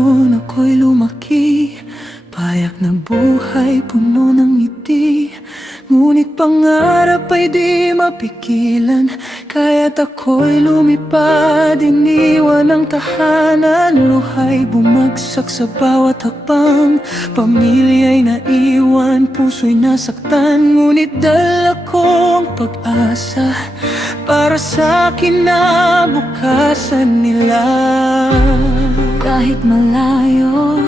noon ako'y lumaki, payak na buhay, puno ng ngiti. Ngunit pangarap ay di mapigilan, kaya't ako'y lumipad, iniwan ang tahanan. Luhay bumagsak sa bawat hakbang, pamilya'y naiwan, puso'y nasaktan. Ngunit dala kong pag-asa para sa kinabukasan nila. Kahit malayo,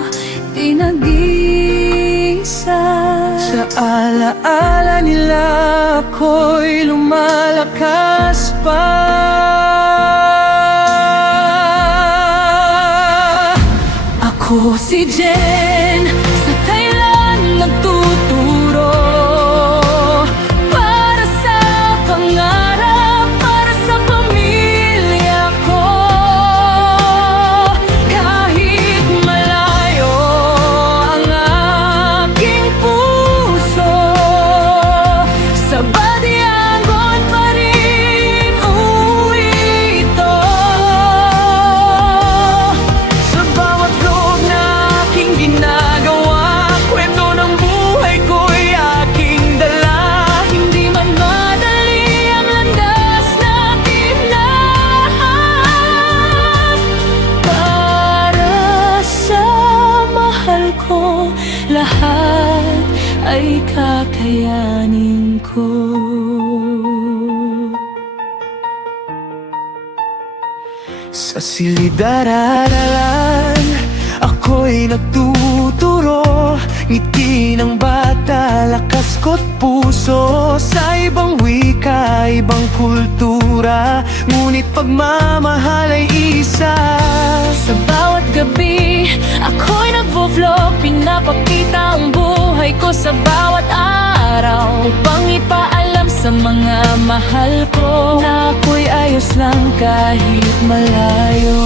di nag-iisa. Sa alaala nila ako'y lumalakas pa. Ako si Jen, sa Thailand nagtuturo, para sa pangarap, para sa pamilya ko. Kahit malayo ang aking puso, sa Badiangon pa rin uwi ito. Sa bawat vlog na aking ginagawa, kwento ng buhay ko'y aking dala. Hindi man madali ang landas natin lahat, para sa mahal ko, lahat ay kakayanin ko. Sa silid-aralan, ako'y nagtuturo, ngiti ng bata, lakas ko't puso. Sa ibang wika, ibang kultura, ngunit pagmamahal ay isa. Sa bawat gabi, ako'y nagvo-vlog, pinapakita ang buhay ko sa bawat araw, upang ipaalam sa mga mahal ko na ako'y ayos lang kahit malayo.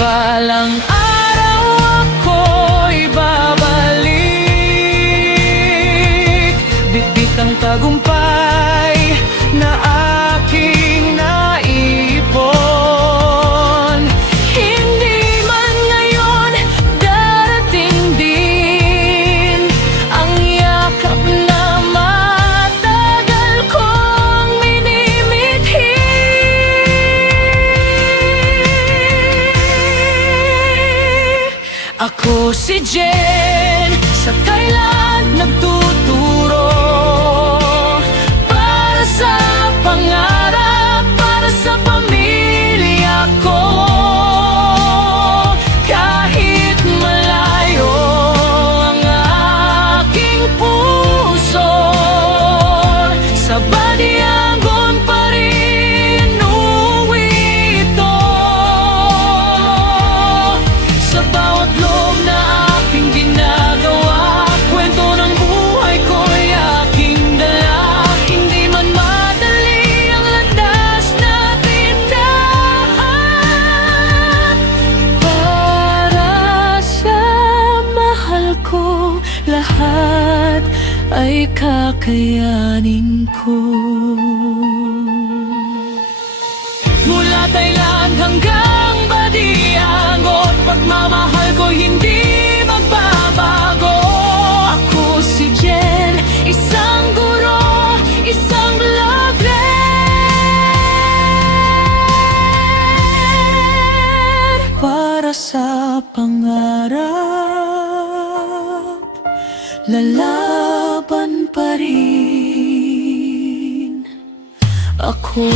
Balang araw ako'y babalik, bitbit ang tagumpay na aking naipon. Hindi man ngayon, darating din ang yakap na matagal kong minimithi. Ako si Jen, sa Thailand nagtuturo, para sa pangarap, para sa pamilya ko. Kahit malayo ang aking puso, sa Badiangon pa rin uwi ito. Sa bawat vlog na aking ginagawa, kwento ng buhay ko'y aking dala. Hindi man madali ang landas natin lahat, para sa mahal ko, lahat ay kakayanin ko. Mula Thailand hanggang Badiangon, pagmamahal ko hindi magbabago. Ako si Jen, isang guro, isang vlogger, para sa pangarap, lalaban pa rin ako.